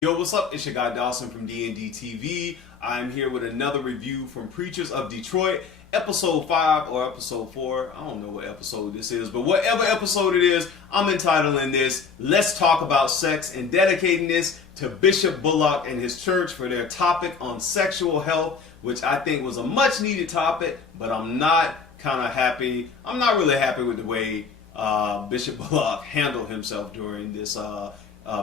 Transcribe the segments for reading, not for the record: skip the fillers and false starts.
Yo, what's up? It's your guy Dawson from D&D TV. I'm here with another review from Preachers of Detroit, episode 5 or episode 4. I don't know what episode this is, but whatever episode it is, I'm entitling this, Let's Talk About Sex, and dedicating this to Bishop Bullock and his church for their topic on sexual health, which I think was a much needed topic, but I'm not really happy with the way Bishop Bullock handled himself during this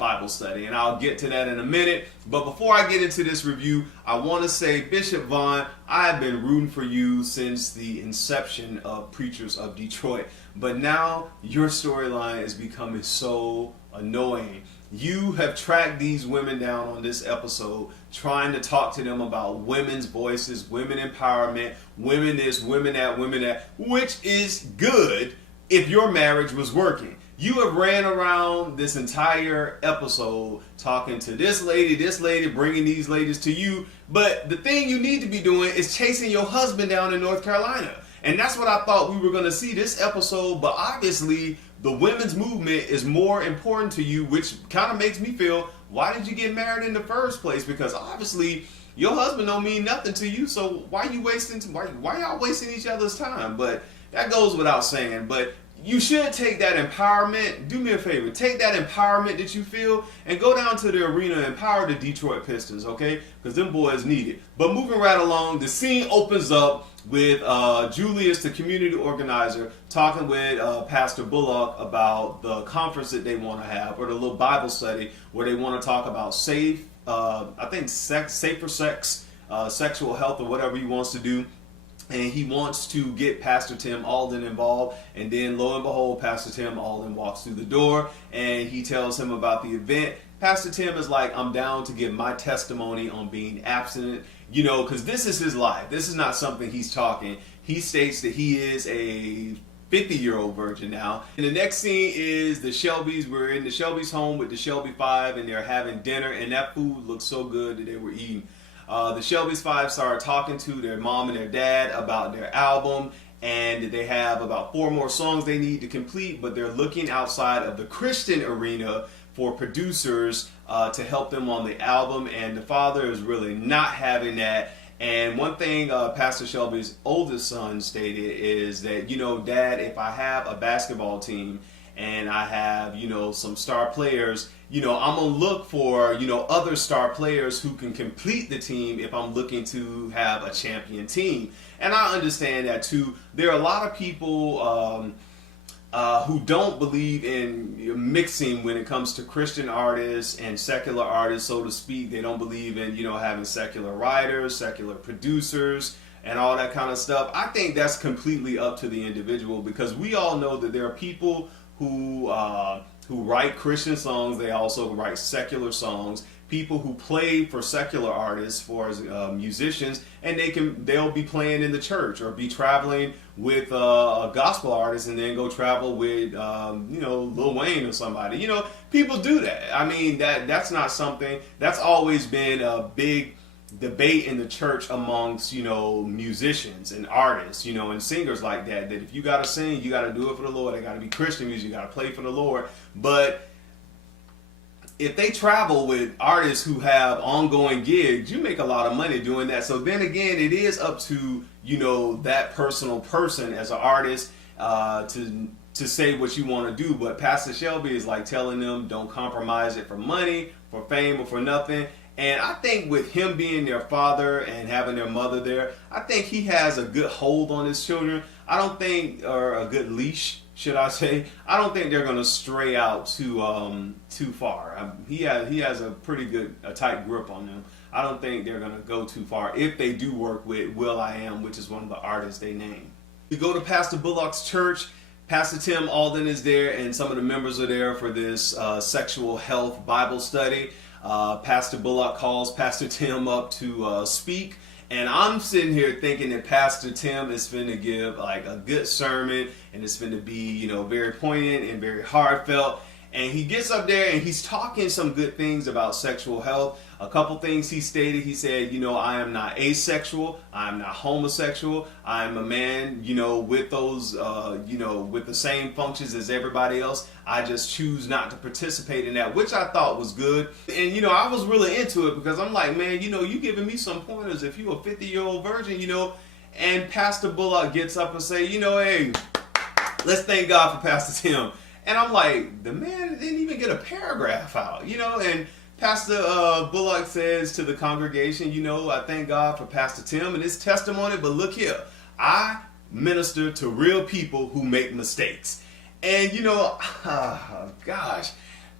Bible study, and I'll get to that in a minute. But before I get into this review, I want to say, Bishop Vaughn, I have been rooting for you since the inception of Preachers of Detroit, but now your storyline is becoming so annoying. You have tracked these women down on this episode, trying to talk to them about women's voices, women empowerment, women this, women that, which is good if your marriage was working. You have ran around this entire episode talking to this lady, bringing these ladies to you. But the thing you need to be doing is chasing your husband down in North Carolina. And that's what I thought we were going to see this episode. But obviously, the women's movement is more important to you, which kind of makes me feel, why did you get married in the first place? Because obviously, your husband don't mean nothing to you. So why y'all wasting each other's time? But that goes without saying. But you should take that empowerment. Do me a favor. Take that empowerment that you feel and go down to the arena and empower the Detroit Pistons, okay? Because them boys need it. But moving right along, the scene opens up with Julius, the community organizer, talking with Pastor Bullock about the conference that they want to have, or the little Bible study where they want to talk about safer sex, sexual health, or whatever he wants to do. And he wants to get Pastor Tim Alden involved. And then lo and behold, Pastor Tim Alden walks through the door and he tells him about the event. Pastor Tim is like, I'm down to give my testimony on being abstinent, because this is his life. This is not something he's talking. He states that he is a 50-year-old virgin now. And the next scene is the Shelbys. We're in the Shelbys' home with the Shelby Five, and they're having dinner, and that food looked so good that they were eating. The Shelby's Five started talking to their mom and their dad about their album, and they have about 4 more songs they need to complete, but they're looking outside of the Christian arena for producers to help them on the album, and the father is really not having that. And one thing Pastor Shelby's oldest son stated is that, Dad, if I have a basketball team and I have, some star players, I'm going to look for, other star players who can complete the team if I'm looking to have a champion team. And I understand that too. There are a lot of people who don't believe in mixing when it comes to Christian artists and secular artists, so to speak. They don't believe in, having secular writers, secular producers, and all that kind of stuff. I think that's completely up to the individual, because we all know that there are people who write Christian songs. They also write secular songs. People who play for secular artists, for musicians, and they'll be playing in the church or be traveling with a gospel artist, and then go travel with Lil Wayne or somebody. People do that. I mean, that's not something that's always been a big debate in the church amongst musicians and artists and singers like that if you gotta sing, you gotta do it for the Lord. It gotta be Christian music, you gotta play for the Lord. But if they travel with artists who have ongoing gigs, you make a lot of money doing that. So then again, it is up to that personal person as an artist to say what you want to do. But Pastor Shelby is like telling them, don't compromise it for money, for fame, or for nothing. And I think with him being their father and having their mother there, I think he has a good hold on his children. I don't think, or a good leash, should I say. I don't think they're going to stray out too far. He has a pretty good, a tight grip on them. I don't think they're going to go too far if they do work with will.i.am, which is one of the artists they name. We go to Pastor Bullock's church. Pastor Tim Alden is there, and some of the members are there for this sexual health Bible study. Pastor Bullock calls Pastor Tim up to speak, and I'm sitting here thinking that Pastor Tim is finna give like a good sermon, and it's finna be very poignant and very heartfelt. And he gets up there and he's talking some good things about sexual health. A couple things he stated. He said, I am not asexual. I am not homosexual. I am a man, with those, with the same functions as everybody else. I just choose not to participate in that, which I thought was good. And, I was really into it because I'm like, man, you giving me some pointers. If you a 50-year-old virgin, and Pastor Bullock gets up and say, hey, let's thank God for Pastor Tim. And I'm like, the man didn't even get a paragraph out, and Pastor Bullock says to the congregation, I thank God for Pastor Tim and his testimony, but look here, I minister to real people who make mistakes. And gosh,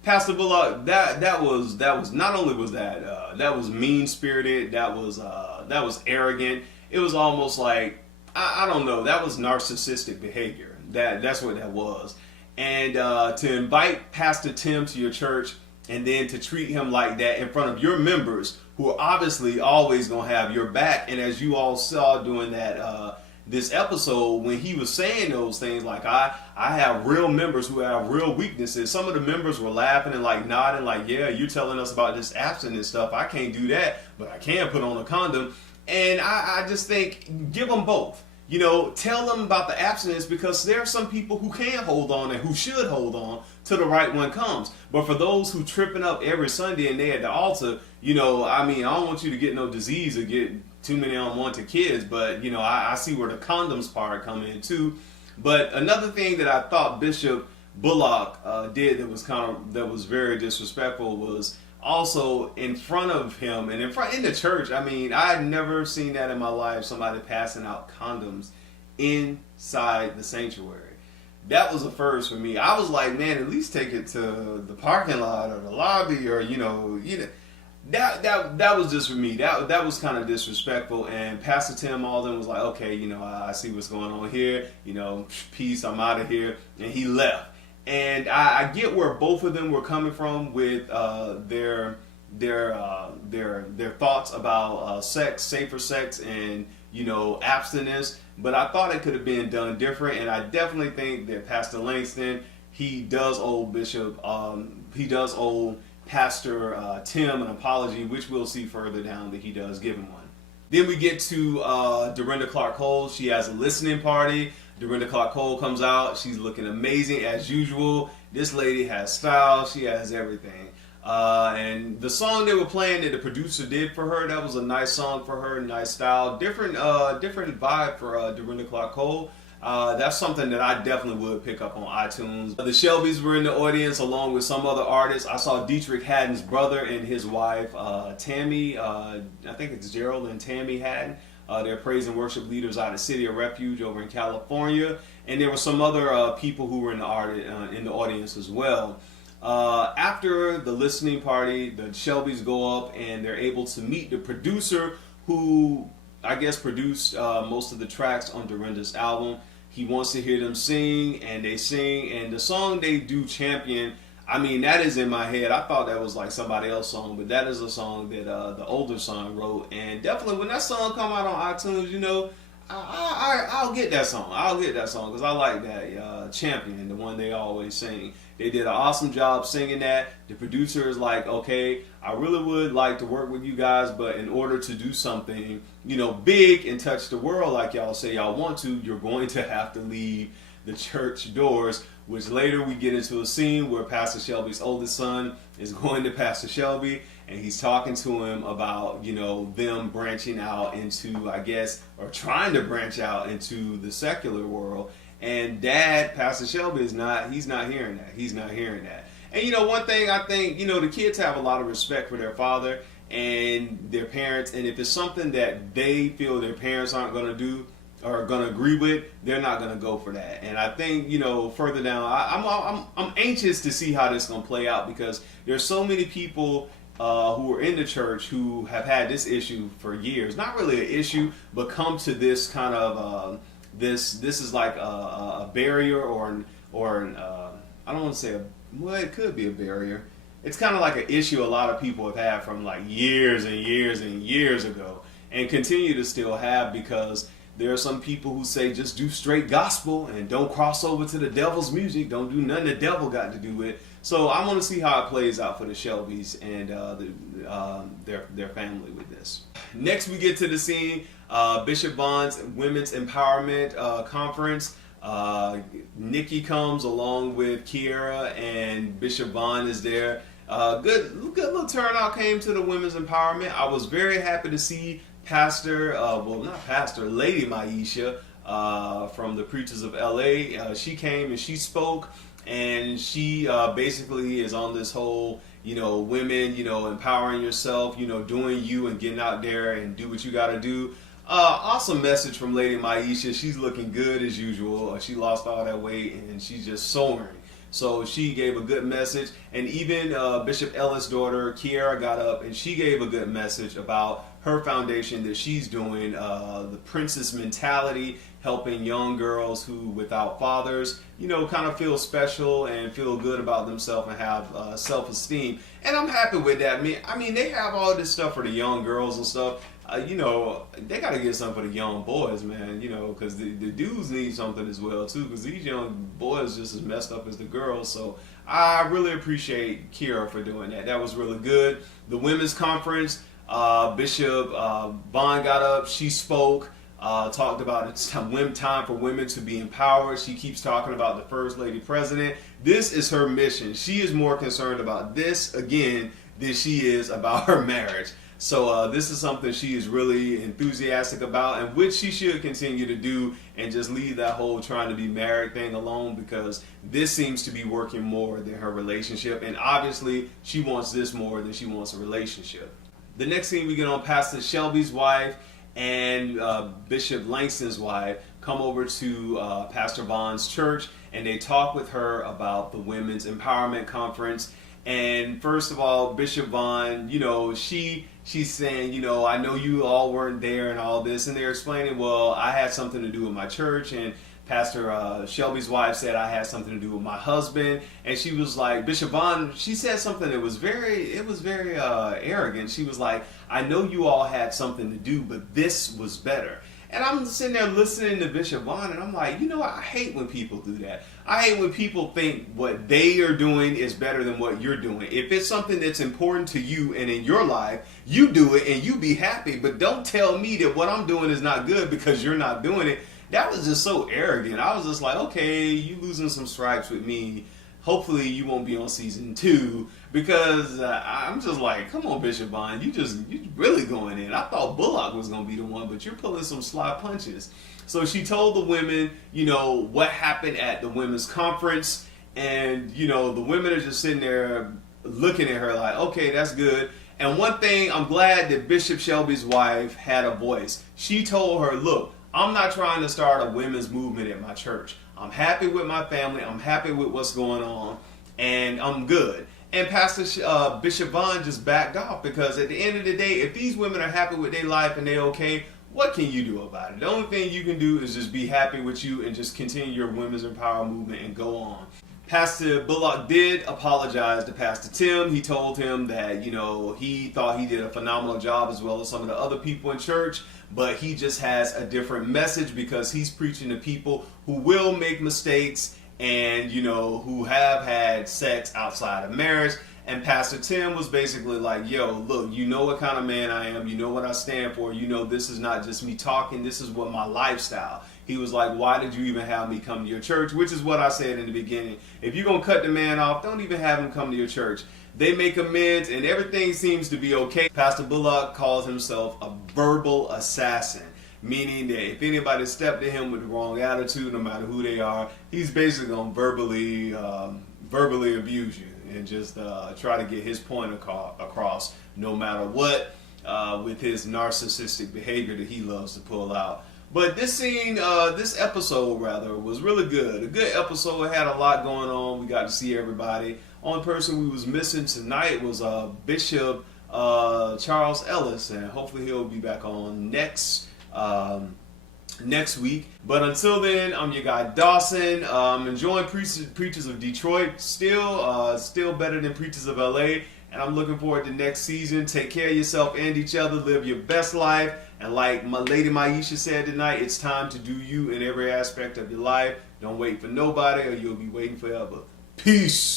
Pastor Bullock, that was not only was that was mean-spirited, that was arrogant. It was almost like, I don't know, that was narcissistic behavior. That's what that was. And to invite Pastor Tim to your church and then to treat him like that in front of your members who are obviously always going to have your back. And as you all saw during that this episode, when he was saying those things like, I have real members who have real weaknesses. Some of the members were laughing and like nodding like, yeah, you're telling us about this abstinence stuff. I can't do that, but I can put on a condom. And I just think, give them both. Tell them about the abstinence, because there are some people who can hold on and who should hold on till the right one comes. But for those who tripping up every Sunday and they at the altar, I don't want you to get no disease or get too many unwanted kids. But, I see where the condoms part come in too. But another thing that I thought Bishop Bullock did that was very disrespectful was also in front of him and in the church. I had never seen that in my life, somebody passing out condoms inside the sanctuary. That was a first for me. I was like, man, at least take it to the parking lot or the lobby, or that was just for me. That was kind of disrespectful. And Pastor Tim Alden was like, okay, I see what's going on here. Peace, I'm out of here, and he left. And I get where both of them were coming from with their thoughts about sex, safer sex, and abstinence. But I thought it could have been done different. And I definitely think that Pastor Langston, he does owe Pastor Tim an apology, which we'll see further down that he does give him one. Then we get to Dorinda Clark Cole. She has a listening party. Dorinda Clark Cole comes out. She's looking amazing as usual. This lady has style. She has everything. And the song they were playing that the producer did for her, that was a nice song for her, nice style. Different vibe for Dorinda Clark Cole. That's something that I definitely would pick up on iTunes. The Shelbys were in the audience along with some other artists. I saw Dietrich Haddon's brother and his wife, Tammy, I think it's Gerald and Tammy Haddon. They're praise and worship leaders out of City of Refuge over in California. And there were some other people who were in the audience as well. After the listening party, the Shelbys go up and they're able to meet the producer who, I guess, produced most of the tracks on Dorinda's album. He wants to hear them sing, and they sing. And the song they do, Champion, that is in my head. I thought that was like somebody else's song, but that is a song that the older son wrote. And definitely when that song come out on iTunes, I'll get that song. I'll get that song because I like that Champion, the one they always sing. They did an awesome job singing that. The producer is like, okay, I really would like to work with you guys, but in order to do something, big and touch the world like y'all say y'all want to, you're going to have to leave the church doors, which later we get into a scene where Pastor Shelby's oldest son is going to Pastor Shelby and he's talking to him about, them branching out into, I guess, or trying to branch out into the secular world. And Dad, Pastor Shelby, he's not hearing that. He's not hearing that. And one thing I think, the kids have a lot of respect for their father and their parents. And if it's something that they feel their parents aren't going to do or going to agree with, they're not going to go for that. And I think, further down, I'm anxious to see how this is going to play out because there's so many people who are in the church who have had this issue for years. Not really an issue, but come to this kind of this is like a barrier or I don't want to say it could be a barrier. It's kind of like an issue a lot of people have had from like years and years and years ago and continue to still have because there are some people who say just do straight gospel and don't cross over to the devil's music. Don't do nothing the devil got to do with. So I want to see how it plays out for the Shelbys and their family with this. Next, we get to the scene, Bishop Vaughn's Women's Empowerment Conference. Nikki comes along with Kiera, and Bishop Vaughn is there. Good little turnout came to the Women's Empowerment. I was very happy to see Lady Maisha from the Preachers of LA. She came and she spoke, and she basically is on this whole, women, empowering yourself, doing you and getting out there and do what you got to do. Awesome message from Lady Maisha. She's looking good as usual. She lost all that weight and she's just soaring. So she gave a good message. And even Bishop Ellis' daughter, Kiera, got up and she gave a good message about her foundation that she's doing, the Princess Mentality, helping young girls who, without fathers, kind of feel special and feel good about themselves and have self-esteem. And I'm happy with that. I mean, they have all this stuff for the young girls and stuff. They got to get something for the young boys, man, because the dudes need something as well, too, because these young boys just as messed up as the girls. So I really appreciate Kiera for doing that. That was really good. The women's conference, Bishop Vaughn got up, she spoke, talked about it's time for women to be empowered. She keeps talking about the First Lady President. This is her mission. She is more concerned about this, again, than she is about her marriage. So this is something she is really enthusiastic about, and which she should continue to do, and just leave that whole trying to be married thing alone, because this seems to be working more than her relationship, and obviously she wants this more than she wants a relationship. The next thing we get on, Pastor Shelby's wife and Bishop Langston's wife come over to Pastor Vaughn's church, and they talk with her about the Women's Empowerment Conference. And first of all, Bishop Vaughn, she's saying, I know you all weren't there and all this. And they're explaining, well, I had something to do with my church. And Pastor Shelby's wife said I had something to do with my husband. And she was like, Bishop Vaughn, she said something that was very arrogant. She was like, I know you all had something to do, but this was better. And I'm sitting there listening to Bishop Vaughn, and I'm like, I hate when people do that. I hate when people think what they are doing is better than what you're doing. If it's something that's important to you and in your life, you do it and you be happy. But don't tell me that what I'm doing is not good because you're not doing it. That was just so arrogant. I was just like, okay, you losing some stripes with me. Hopefully you won't be on season 2, because I'm just like, come on, Bishop Vaughn, you really going in. I thought Bullock was going to be the one, but you're pulling some sly punches. So she told the women, what happened at the women's conference, and, the women are just sitting there looking at her like, okay, that's good. And one thing, I'm glad that Bishop Shelby's wife had a voice. She told her, look, I'm not trying to start a women's movement at my church. I'm happy with my family. I'm happy with what's going on, and I'm good. And Pastor Bishop Vaughn just backed off, because at the end of the day, if these women are happy with their life and they're okay, what can you do about it? The only thing you can do is just be happy with you and just continue your women's empowerment movement and go on. Pastor Bullock did apologize to Pastor Tim. He told him that, he thought he did a phenomenal job, as well as some of the other people in church, but he just has a different message, because he's preaching to people who will make mistakes and, who have had sex outside of marriage. And Pastor Tim was basically like, yo, look, you know what kind of man I am. You know what I stand for. This is not just me talking. This is what my lifestyle. He was like, why did you even have me come to your church? Which is what I said in the beginning. If you're going to cut the man off, don't even have him come to your church. They make amends and everything seems to be okay. Pastor Bullock calls himself a verbal assassin, meaning that if anybody stepped to him with the wrong attitude, no matter who they are, he's basically going to verbally abuse you and just try to get his point across no matter what, with his narcissistic behavior that he loves to pull out. But this episode was really good. A good episode. It had a lot going on. We got to see everybody. Only person we was missing tonight was Bishop Charles Ellis, and hopefully he'll be back on next week. But until then, I'm your guy Dawson. Enjoying Preachers of Detroit. Still better than Preachers of LA. And I'm looking forward to next season. Take care of yourself and each other. Live your best life. And like my Lady Maisha said tonight, it's time to do you in every aspect of your life. Don't wait for nobody, or you'll be waiting forever. Peace.